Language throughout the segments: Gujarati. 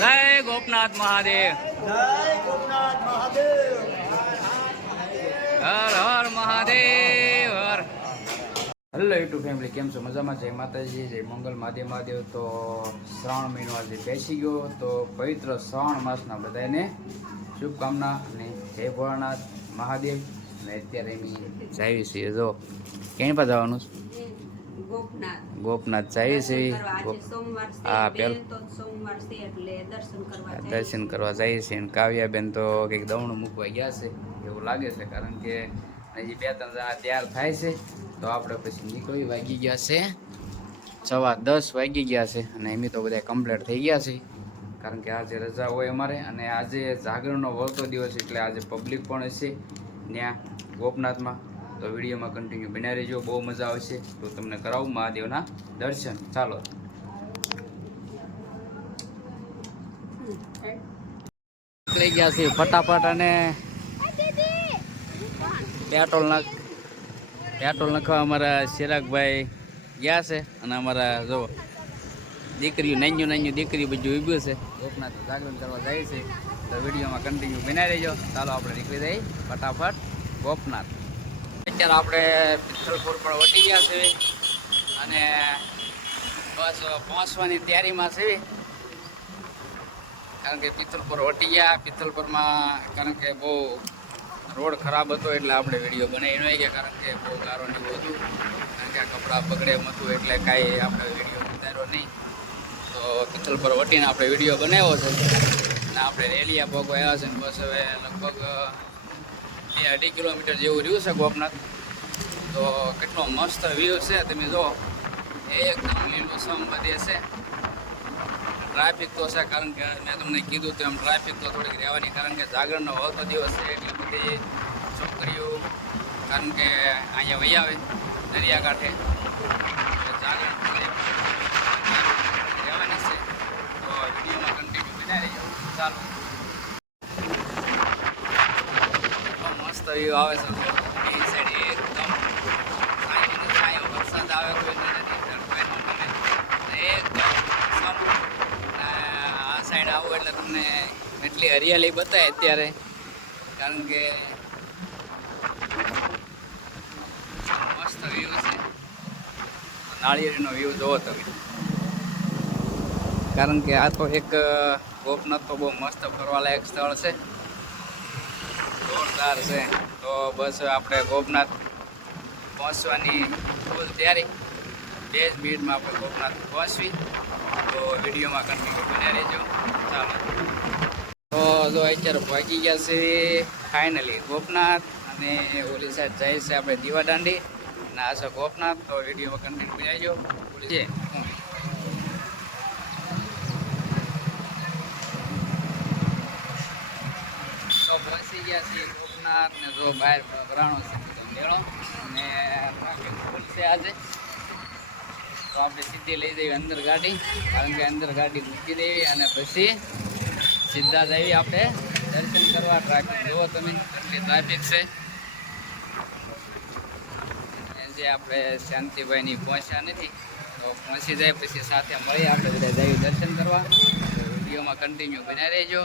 જય ગોપનાથ મહાદેવ, હર હર મહાદેવ હર. હેલો યુટ્યુબ ફેમિલી, કેમ છો? મજામાં? જય માતાજી, જય મંગલ, મહાદેવ મહાદેવ. તો શ્રાવણ મહિનો આજે બેસી ગયો, તો પવિત્ર શ્રાવણ માસના બધાને શુભકામના અને જય ભોળાનાથ મહાદેવ. અને અત્યારે એમ જાવી છીએ, જો ક્યાંય પણ જવાનું ગોપનાથ જઈએ છીએ. હા, દર્શન કરવા જઈએ છીએ. કાવ્યાબેન તો કંઈક દવણું મૂકવા ગયા છે એવું લાગે છે, કારણ કે હજી 2-3 જણા તૈયાર થાય છે. તો આપણે પછી નીકળી, વાગી ગયા છે 10:15 વાગી ગયા છે. અને એમ તો બધા કમ્પ્લીટ થઈ ગયા છે, કારણ કે આજે રજા હોય અમારે. અને આજે જાગરણનો વળતો દિવસ, એટલે આજે પબ્લિક પણ હશે ત્યાં ગોપનાથમાં. તો વિડીયોમાં કન્ટિન્યુ બન્યા રહેજો, બહુ મજા આવશે. તો તમને કરાવું મહાદેવના દર્શન. ચાલો, નીકળી ગયા છે ફટાફટ. અને પેટ્રોલ નાખવા અમારા ચિરાગભાઈ ગયા છે. અને અમારા જો દીકરીઓ, નાની દીકરી બધું ઉભ્યું છે. ગોપનાથ જાગરણ કરવા જાય છે. તો વિડીયોમાં કન્ટિન્યુ બન્યા રહેજો. ચાલો, આપણે નીકળી જઈએ ફટાફટ ગોપનાથ. અત્યારે આપણે પિત્તલપુર પર વટી ગયા છે અને બસ પહોંચવાની તૈયારીમાં છે. કારણ કે પિત્તલપુર વટી ગયા. પિત્તલપુરમાં કારણ કે બહુ રોડ ખરાબ હતો, એટલે આપણે વિડીયો બનાવી નહીં ગયા, કારણ કે બહુ ગારો નહીં હતું. કારણ કે આ કપડાં બગડે એમ હતું, એટલે કાંઈ આપણે વિડીયો ઉતાર્યો નહીં. તો પિત્તલપુર વટીને આપણે વિડીયો બનાવ્યો છે. અને આપણે રેલિયા પગો આવ્યા છે. બસ હવે લગભગ 2-2.5 કિલોમીટર જેવું રહ્યું છે ગોપનાથ. તો કેટલો મસ્ત વ્યૂ છે, તમે જો. એકદમ લીલુંછમ બધે છે. ટ્રાફિક તો છે, કારણ કે મેં તમને કીધું તો એમ ટ્રાફિક તો થોડીક રહેવાની, કારણ કે જાગરણનો વળતો દિવસ છે. એટલે બધી છોકરીઓ કારણ કે અહીંયા વહી આવે દરિયાકાંઠે, જાગરણ રહેવાની છે. તો વિડીયોમાં કન્ટિન્યુ બનાવી રહીજો. ચાલો, મસ્ત વ્યૂ આવે છે. એ સાઈડ એકદમ વરસાદ આવે કોઈ એકદમ. આ સાઈડ આવો એટલે તમને એટલી હરિયાળી બતાવે અત્યારે, કારણ કે મસ્ત વ્યૂ છે. નાળિયેરીનો વ્યૂ જોવો તમે, કારણ કે આ તો એક ગોપનાથ તો બહુ મસ્ત ફરવાલાયક સ્થળ છે, જોરદાર છે. તો બસ આપણે ગોપનાથ પહોંચવાની ફૂલ તૈયારી. 2 જ મિનિટમાં આપણે ગોપનાથ પહોંચવી. તો વિડીયોમાં કન્ટિન્યુ બન્યા રહેજો. ચાલો, તો જો અત્યારે પહોંચી ગયા છે ફાઇનલી ગોપનાથ. અને ઓલી સાઈડ જાય છે આપણે દીવાદાંડી, અને આ છે ગોપનાથ. તો વિડીયોમાં કન્ટિન્યુ બન્યા રહેજો. છે તો પહોંચી ગયા છીએ ગોપનાથ. ને જો બહાર ભરાણો છે મેળો, અને ટ્રાફિક ફૂલ છે આજે. તો આપણે સીધી લઈ જઈએ અંદર ગાડી, કારણ કે અંદર ગાડી મૂકી દેવી અને પછી સીધા જઈએ આપણે દર્શન કરવા. ટ્રાફિક જુઓ તમે, કેટલી ટ્રાફિક છે. જે આપણે શાંતિભાઈની પહોંચ્યા નથી, તો પહોંચી જાય પછી સાથે મળીએ આપણે બધા જઈએ દર્શન કરવા. વિડીયોમાં કન્ટિન્યુ બન્યા રહેજો.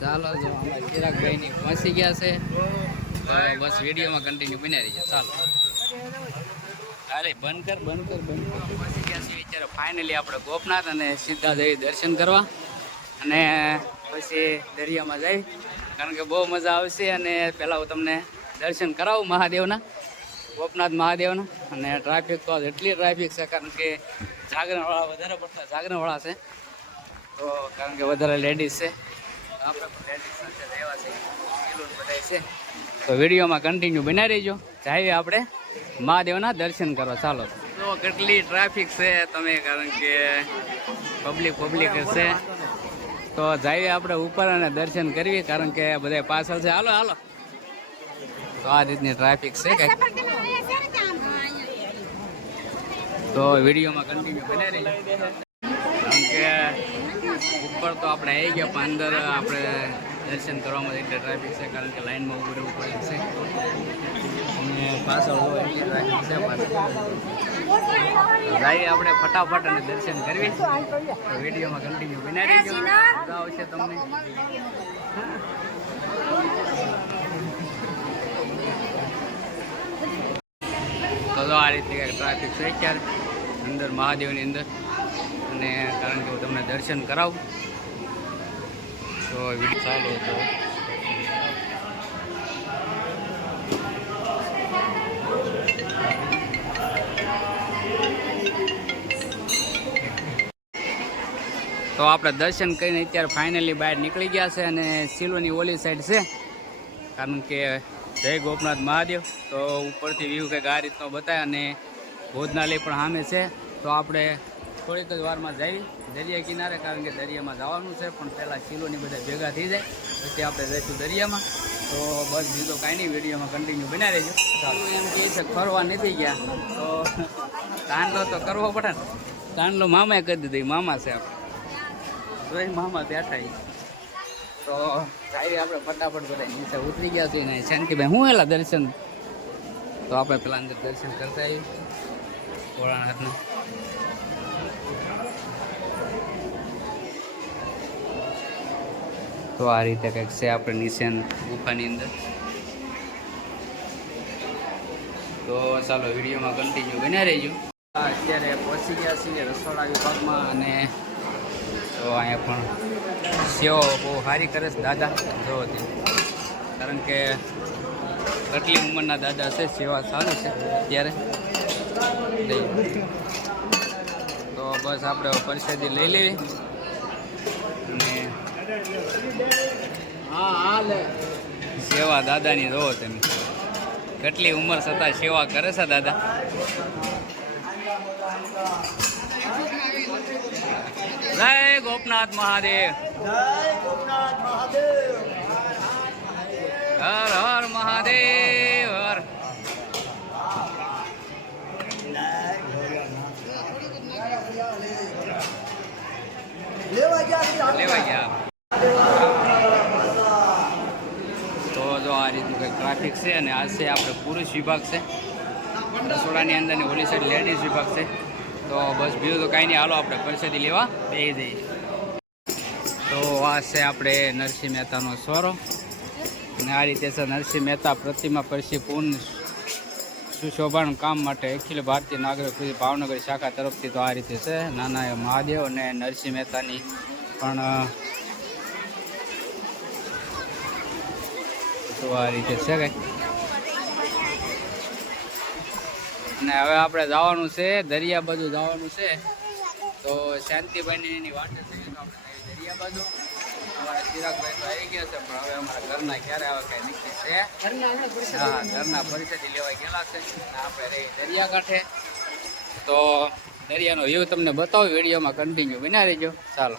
ચાલો, જો અમારા ચિરાગભાઈની પહોંચી ગયા છે. તો બસ વિડીયોમાં કન્ટિન્યુ બન્યા રહેજો. ચાલો, અરે બંધ કર. પહોંચી ગયા છીએ અત્યારે ફાઇનલી આપણે ગોપનાથ, અને સીધા જઈ દર્શન કરવા. અને પછી દરિયામાં જઈ, કારણ કે બહુ મજા આવશે. અને પહેલાં હું તમને દર્શન કરાવું મહાદેવના, ગોપનાથ મહાદેવના. અને ટ્રાફિક તો એટલી ટ્રાફિક છે, કારણ કે જાગરણવાળા વધારે પડતા જાગરણવાળા છે. તો કારણ કે વધારે લેડીઝ છે, આપણે પણ લેડીઝ સાથે રહેવા છે, બધા છે. તો વિડીયોમાં કન્ટિન્યુ બનાવી રહીજો. જઈએ આપણે મહાદેવના દર્શન કરવા. ચાલો, તો કેટલી ટ્રાફિક છે તમે, કારણ કે પબ્લિક છે. તો જઈએ આપણે ઉપર અને દર્શન કરવી, કારણ કે બધા પાછળ છે. હાલો. તો આ રીતની ટ્રાફિક છે કંઈક. તો વિડીયોમાં કન્ટિન્યુ બનાવી રહીજો, કારણ કે ઉપર તો આપણે આવી ગયા, પણ અંદર આપણે દર્શન કરવામાં એટલે ટ્રાફિક છે, કારણ કે લાઇનમાં ઊભું રહેવું પડે છે અને પાછળ જો એટલી ટ્રાફિક છે પાછળ. જઈએ આપણે ફટાફટ અને દર્શન કરવી. તો વિડીયોમાં કન્ટિન્યુ બનાવી દેજો, મજા આવશે તમને. તો આ રીતે ટ્રાફિક છે અત્યારે અંદર મહાદેવની અંદર, અને કારણ કે હું તમને દર્શન કરાવું તો વિડીયો ચાલુ હતો. તો આપણે દર્શન કરીને અત્યારે ફાઇનલી બહાર નીકળી ગયા છે અને સિલોની ઓલી સાઈડ છે, કારણ કે જય ગોપનાથ મહાદેવ. તો ઉપરથી વ્યૂ કંઈક આ રીતનો બતાવે અને ભોજનાલય પણ સામે છે. તો આપણે થોડીક જ વારમાં જઈએ દરિયા કિનારે, કારણ કે દરિયામાં જવાનું છે, પણ પહેલાં સિલોની બધા ભેગા થઈ જાય પછી આપણે જઈશું દરિયામાં. તો બસ બીજો કાંઈ નહીં, વિડીયોમાં કન્ટિન્યુ બનાવી રહેજો. ચાલો એમ કહે છે ફરવા નથી ગયા તો તાંડલો તો કરવો પડે ને. તાંડલો મામાએ કરી દીધો, મામા છે આપણે તો એ મામા બેઠા. તો જઈએ આપણે ફટાફટ બધા નીચે ઉતરી ગયા છીએ ને શાંતિભાઈ હું એલા દર્શન. તો આપણે પેલા અંદર દર્શન કરતા આવીએ ભોળાનાથના. તો આ રીતે કંઈક છે આપણે નીચે ગુફાની અંદર. તો ચાલો વિડીયોમાં કન્ટિન્યુ બન્યા રહેજો. અત્યારે પહોંચી ગયા છીએ રસોડા વિભાગમાં, અને તો અહીંયા પણ સેવા બહુ સારી કરે છે દાદા જો હતી, કારણ કે કેટલી ઉંમરના દાદા છે, સેવા ચાલુ છે અત્યારે. તો બસ આપણે પ્રસાદી લઈ લેવી અને સેવા દાદાની જોવો તમે, કેટલી ઉંમર છતાં સેવા કરે છે દાદા. જય ગોપનાથ મહાદેવ, હર હર મહાદેવ, હર. લેવા ગયા. તો જો આ રીતનું કંઈક ટ્રાફિક છે, અને આ છે આપણે પુરુષ વિભાગ છે રસોડાની અંદર, ને ઓલી સાઈડ લેડીઝ વિભાગ છે. તો બસ બીજું તો કાંઈ નહીં, હાલો આપણે પ્રસાદી લેવા બેસી જઈએ. તો આ છે આપણે નરસિંહ મહેતાનો સોરો, અને આ રીતે છે નરસિંહ મહેતા પ્રતિમા પરસી પૂર્ણ સુશોભાન કામ માટે અખિલ ભારતીય નાગરિક ભાવનગર શાખા તરફથી. તો આ રીતે છે નાના મહાદેવ અને નરસિંહ મહેતાની પણ. તો આ રીતે છે કંઈ. અને હવે આપણે જવાનું છે દરિયા બાજુ જવાનું છે. તો શાંતિભાઈની એની વાટે છે, તો આપણે દરિયા બાજુ. અમારા ચિરાગભાઈ તો આવી ગયા છે, પણ હવે અમારા ઘરના ક્યારે આવે કાંઈ નક્કી છે. હા, ઘરના પરિસ્થિતિ લેવા ગયેલા છે, આપણે રહી દરિયા કાંઠે. તો દરિયાનો વ્યૂ તમને બતાવો, વિડીયોમાં કન્ટિન્યુ બના રહેજો. ચાલો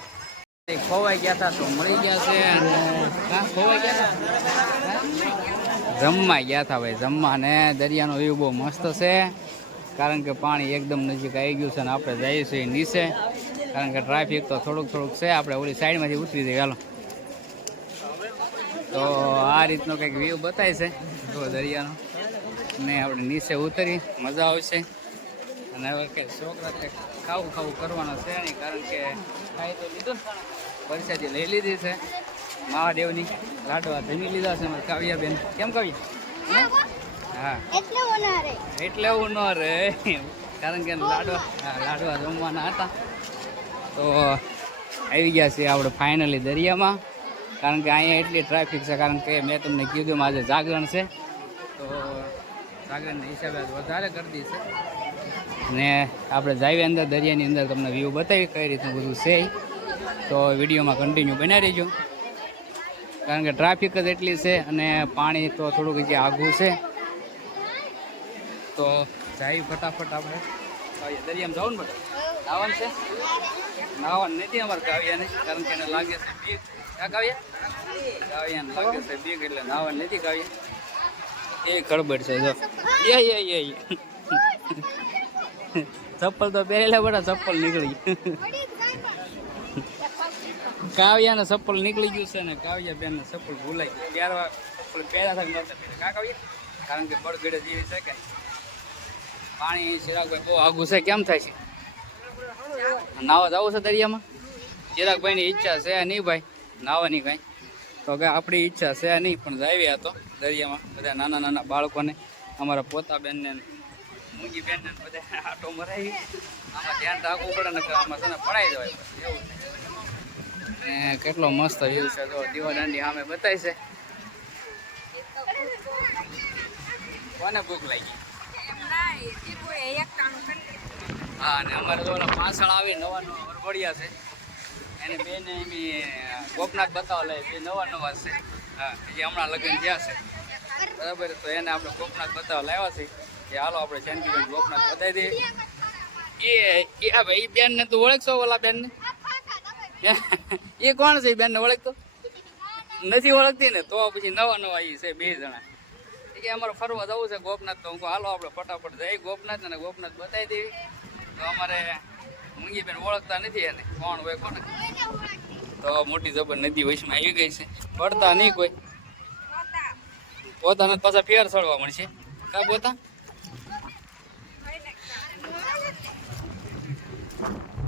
ખોવાઈ ગયા હતા તો મળી ગયા છે. ખોવાઈ ગયા હતા, જમવા ગયા હતા ભાઈ, જમવા. ને દરિયાનો વ્યૂ બહુ મસ્ત છે, કારણ કે પાણી એકદમ નજીક આવી ગયું છે, અને આપણે જઈએ છીએ નીચે, કારણ કે ટ્રાફિક તો થોડુંક છે. આપણે ઓલી સાઈડમાંથી ઉતરી જઈએ હાલો. તો આ રીતનો કંઈક વ્યૂ બતાય છે જો દરિયાનો, ને આપણે નીચે ઉતરી મજા આવશે. અને હવે કે છોકરા કંઈક ખાવું કરવાનો છે નહીં, કારણ કે ખાઈ તો લીધું ને, પરસાદી લઈ લીધી છે મહાદેવની. લાડવા જમી લીધા છે અમારે કાવ્યાબેન. કેમ કાવ્યા? હા, એટલે એવું ન રહે, કારણ કે લાડવા જમવાના હતા. તો આવી ગયા છીએ આપણે ફાઇનલી દરિયામાં, કારણ કે અહીંયા એટલી ટ્રાફિક છે, કારણ કે મેં તમને કીધું આજે જાગરણ છે. તો જાગરણના હિસાબે વધારે ગર્દી છે. ને આપણે જાવી અંદર દરિયાની અંદર તમને વ્યૂ બતાવી કઈ રીતનું બધું છે. તો વિડીયોમાં કન્ટિન્યુ બનાવી રહેજો, કારણ કે ટ્રાફિક જ એટલી છે, અને પાણી તો થોડુંક જે આઘું છે. તો જાય ફટાફટ આપણે દરિયામાં જવું ને બધા નાવાનું છે. નાવાનું નથી અમારે કાવ્યાને, કારણ કે એને લાગે છે બીક. કાવ્યાને લાગે છે બીક, એટલે નાવાનું નથી કાવ્યા. એ ખળબડ છે જો. ચપ્પલ તો પહેરેલા બધા, ચપ્પલ નીકળી. કાવ્યાને ચપ્પલ નીકળી ગયું છે ને કાવ્યા બેન ચપ્પલ ભૂલાઈ ગયું ત્યારે ચપ્પલ પહેલા થાય નહોતા કા કાવ્યા કારણ કે બળગડે જેવી છે કે પાણી ચિરાગભાઈ બહુ આઘું છે કેમ થાય છે નાવા જવું છે દરિયામાં ચિરાગભાઈની ઈચ્છા છે નહીં ભાઈ નાવાની કાંઈ તો કે આપણી ઈચ્છા છે નહીં પણ જાવી તો દરિયામાં બધા નાના નાના બાળકોને અમારા પોતા બેનને મૂંગી બેનને બધા આટો મરાવી આમાં ધ્યાન રાખવું પડે ને આમાં છે ને પડાઈ જવાય એવું છે ને કેટલો મસ્ત વ્યૂ છે તો દીવાદાંડી સામે બતાય છે કોને ભૂખ લાગી હા ને અમારે તો પાછળ આવી નવા નવા વરઘોડિયા છે એને બેને એમ ગોપનાથ બતાવવા લે બે નવા નવા છે હા એ હમણાં લગ્ન થયા છે બરાબર તો એને આપણે ગોપનાથ બતાવવા લાવ્યા છે કે હાલો આપણે શાંતિબેન ગોપનાથ બતાવી દઈએ એ ભાઈ એ બેનને તું ઓળખશો ઓલા બેનને એ કોણ છે એ બેનને ઓળખતો નથી ઓળખતી ને તો પછી નવા નવા એ છે બે જણા કે અમારે ફરવા જવું છે ગોપનાથ તો હું હાલો આપણે ફટાફટ જઈ ગોપનાથ અને ગોપનાથ બતાવી દેવી તો અમારે મૂંગી બેન ઓળખતા નથી એને કોણ હોય કોને તો મોટી જબર નદી વચમાં આવી ગઈ છે પડતા નહીં કોઈ પોતાને પાછા ફેર ચડવા મળશે કા પોતા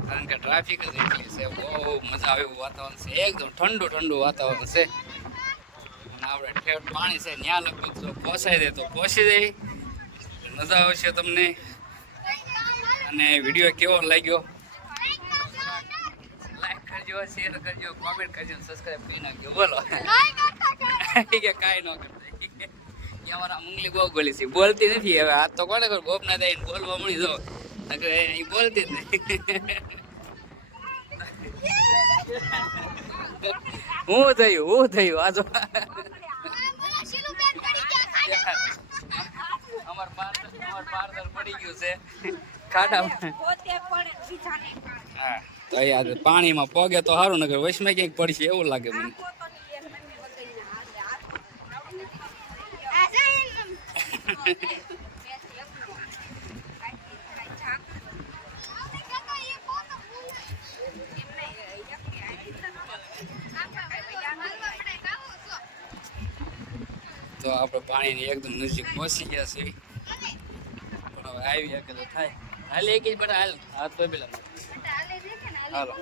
કારણ કે ટ્રાફિક જ એટલી છે બહુ મજા આવે એવું વાતાવરણ છે એકદમ ઠંડુ ઠંડુ વાતાવરણ છે અને આપણે ઠેઠ પાણી છે ત્યાં લગભગ જો પહોંચાઈ દે તો પહોંચી જાય મજા આવશે તમને અને વિડીયો કેવો લાગ્યો લાઈક કરજો શેર કરજો કોમેન્ટ કરજો સબસ્ક્રાઇબ કરી નાખજો બોલો કે કાંઈ ન કરતા અમારા મુંગલી બહુ બોલી છે બોલતી નથી હવે આ તો કોને ખબર ગોપનાથ આવીને બોલવા મળી જો એ બોલતી જ નહીં હું થયું આ જો અમાર પાર્સલ પડી ગયું છે ખાડામાં હા તો યાર પાણીમાં પગે તો સારું નગર વચમાં ક્યાંક પડશે એવું લાગે મને તો આપણે પાણીની એકદમ નજીક પહોંચી ગયા છે પણ હવે આવી શકે તો થાય હાલ એક જ બેટા હાલ હાથ તો પેલા હાલો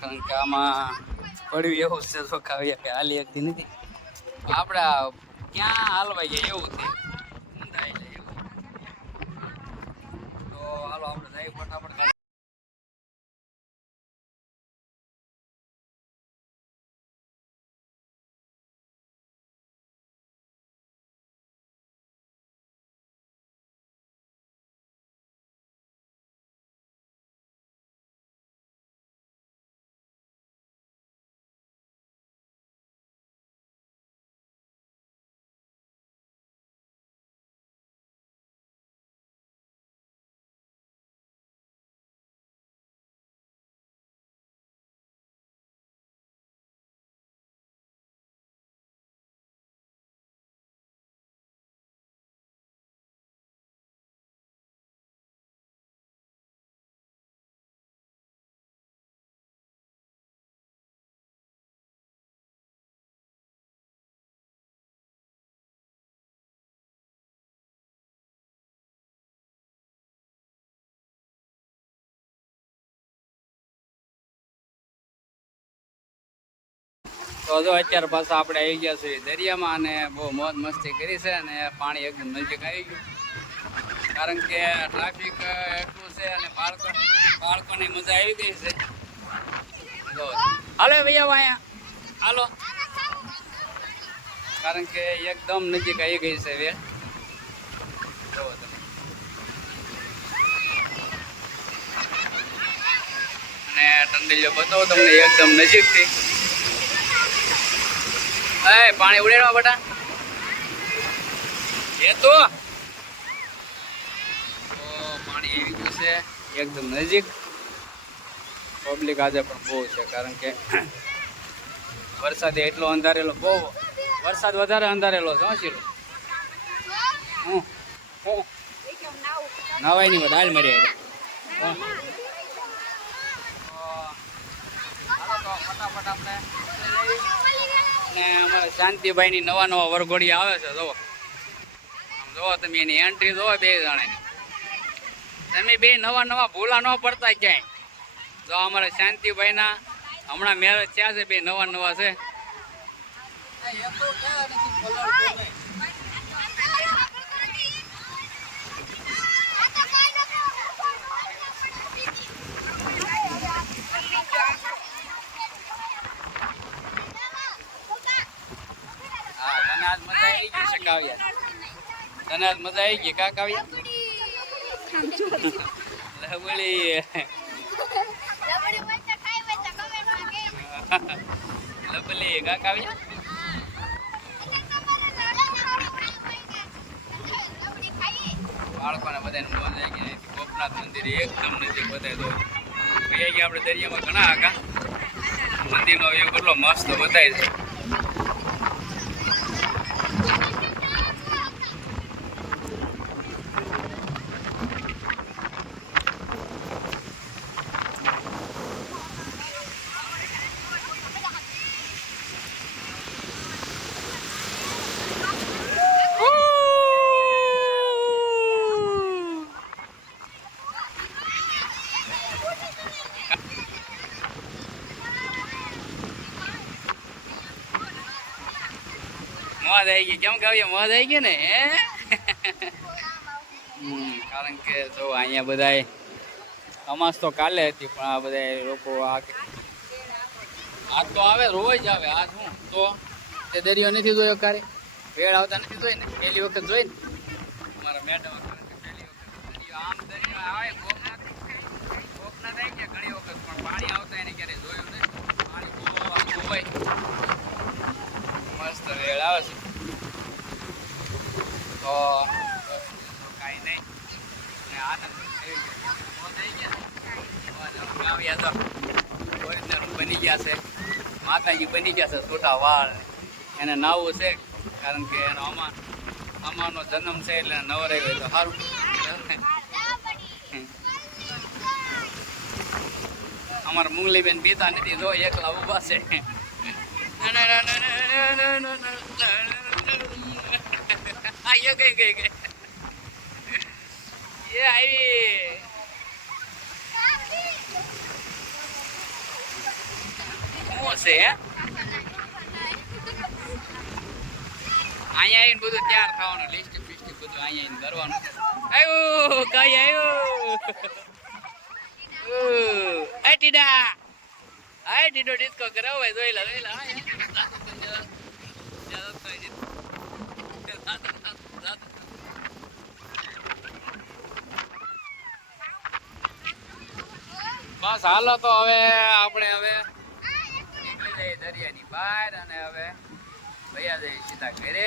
કારણ કે આમાં પડ્યું એવું છે તો કાવ્યા કે હાલી એકથી નથી આપણે ક્યાં હાલવાઈ ગયા એવું છે તો હાલો આપણે જઈ ફટાફટ તો જો અત્યારે પાછા આપણે આવી ગયા છીએ દરિયામાં અને બહુ મોજ મસ્તી કરી છે અને પાણી એકદમ નજીક આવી ગયું કારણ કે ટ્રાફિક એટલું છે અને બાળકોની મજા આવી ગઈ છે જો હાલો ભૈયા અહીંયા હાલો કારણ કે એકદમ નજીક આવી ગઈ છે વેલ જો તમે અને ટંડેલીઓ બતાવો તમને એકદમ નજીકથી પાણી ઉડેડવા બેટા એ તો પાણી આવી ગયું છે એકદમ નજીક પબ્લિક આજે પણ બહુ છે કારણ કે વરસાદ એટલો અંધારેલો બહુ વરસાદ વધારે અંધારેલો છે શીલો નવાઈ ની દાલ મરી આવી ફટાફટ આપણે ને અમારે શાંતિભાઈ ની નવા વરઘોડી આવે છે જોવો જોવો તમે એની એન્ટ્રી જોવો બે જણાની તમે બે નવા ભૂલા ન પડતા ક્યાંય જો અમારે શાંતિભાઈ ના હમણાં મેરેજ થયા છે બે નવા છે તને આજ મજા આવી ગઈ કા કાવ્યા લબલી કા કાવ્યા બાળકોને બધાને મજા આવી ગઈ ગોપનાથ મંદિર એકદમ નજીક બતાવી દો ભાઈ ગયા આપણે દરિયામાં ઘણા આગા મંદિરનો વ્યૂ કેટલો મસ્ત બતાવી છે મોજ આવી ગઈ કેમ કાવ્ય મોજ આવી ગઈ ને કારણ કે જો અહીંયા બધા અમાસ તો કાલે હતી પણ આ બધા લોકો આજ તો આવે રોજ આવે આજ હું તો તે દરિયો નથી જોયો કારે વેળ આવતા નથી જોઈ ને પહેલી વખત જોઈ ને અમારા મેડમ પહેલી વખત દરિયો આમ દરિયો આવે ગોપનાથ આવી ગયા ઘણી વખત પણ પાણી આવતા એને ક્યારેય જોયું નહીં પાણી ગોવાય મસ્ત વેળ આવે છે તો કાંઈ નહીં ને આનંદ આવ્યા તો ઓરિજિનલ બની ગયા છે માતાજી બની ગયા છે છોટા વાળ એને નાવું છે કારણ કે એનો અમાનો જન્મ છે એટલે નવરાઈ હોય તો સારું અમારા મુંગલીબેન પીતા નથી જો એકલા ઉભા છે ગઈ એ આવી શું છે અહીંયા આવીને બધું તૈયાર થવાનું લિસ્ટિક ફિસ્ટિક બધું અહીંયા આવીને કરવાનું આવ્યું કઈ આવ્યું એ ટીડા આ ટીડો ડિસ્કો કરાવો ભાઈ જોઈ લા બસ હાલો તો હવે આપણે નીકળી જઈએ દરિયાની બહાર અને હવે ભૈયા જઈએ સીધા ઘરે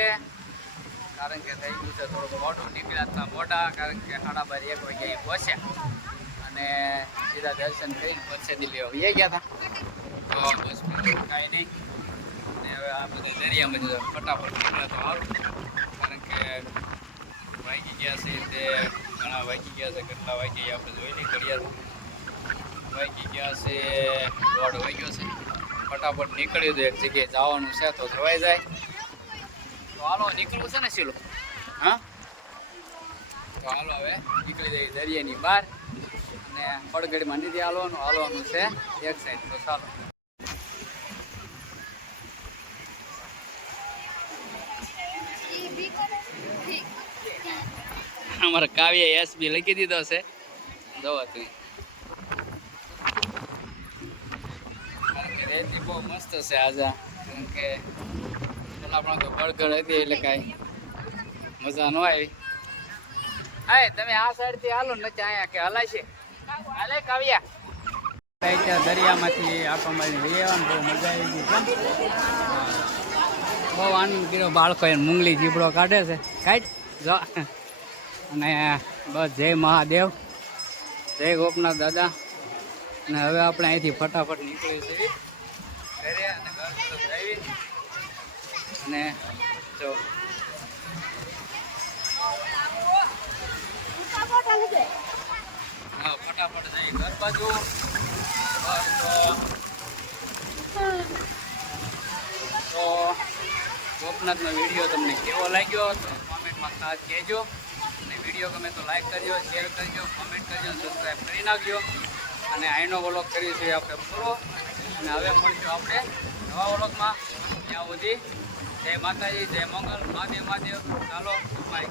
કારણ કે થઈ ગયું છે થોડુંક મોટું નીકળ્યા મોટા કારણ કે 12:30 વાગે અહીં પહોંચ્યા અને સીધા દર્શન કરીને પરસેદી લેવા વહી ગયા હતા તો બસ કાંઈ નહીં અને હવે આ બધા દરિયામાં ફટાફટ નીકળે તો સારું કારણ કે વાગી ગયા છે તે ઘણા વાગી ગયા છે કેટલા વાગી આપણે જોઈ લઈ ઘડિયાળ વાગી ગયા છે 1:30 વાગ્યો છે ફટાફટ નીકળ્યું તો એક જગ્યાએ જવાનું છે તો જવાઈ જાય તો હાલો નીકળવું છે ને શીલો હા તો હાલો હવે નીકળી જાય દરિયાની બહાર અને પડગડીમાં નથી હાલવાનું છે એક સાઈડ તો ચાલો અમારા કાવ્ય એસબી લખી દીધો છે દવા તું રેતી બહુ મસ્ત છે આજે કારણ કે પેલા પણ તો બળગડ હતી એટલે કાંઈ મજા ન આવી હા તમે આ સાઈડથી હાલો ને અહીંયા કે હલાય છે હાલે કાવ્યા દરિયામાંથી આપવા મારી રહેવાનું બહુ મજા આવી ગઈ બહુ આનંદ કર્યો બાળકો એને મૂંગલી જીબડો કાઢે છે કાઢ જો અને બસ જય મહાદેવ જય ગોપનાથ દાદા અને હવે આપણે અહીંથી ફટાફટ નીકળીએ છીએ ઘરે અને ઘર તરફ જઈએ અને જો હા ફટાફટ જઈ ઘર બાજુ. બસ તો ગોપનાથનો વિડીયો તમને કેવો લાગ્યો તો કોમેન્ટમાં ખાસ કહેજો. અને વિડીયો ગમે તો લાઈક કરજો, શેર કરજો, કોમેન્ટ કરજો, સબસ્ક્રાઈબ કરી નાખજો. અને આઈનો વ્લોગ કરીશું આપણે પૂરો. અને હવે મળશું આપણે નવા વ્લોગમાં. ત્યાં સુધી જય માતાજી, જય મંગલ, મહાદેવ મહાદેવ. ચાલો બાય.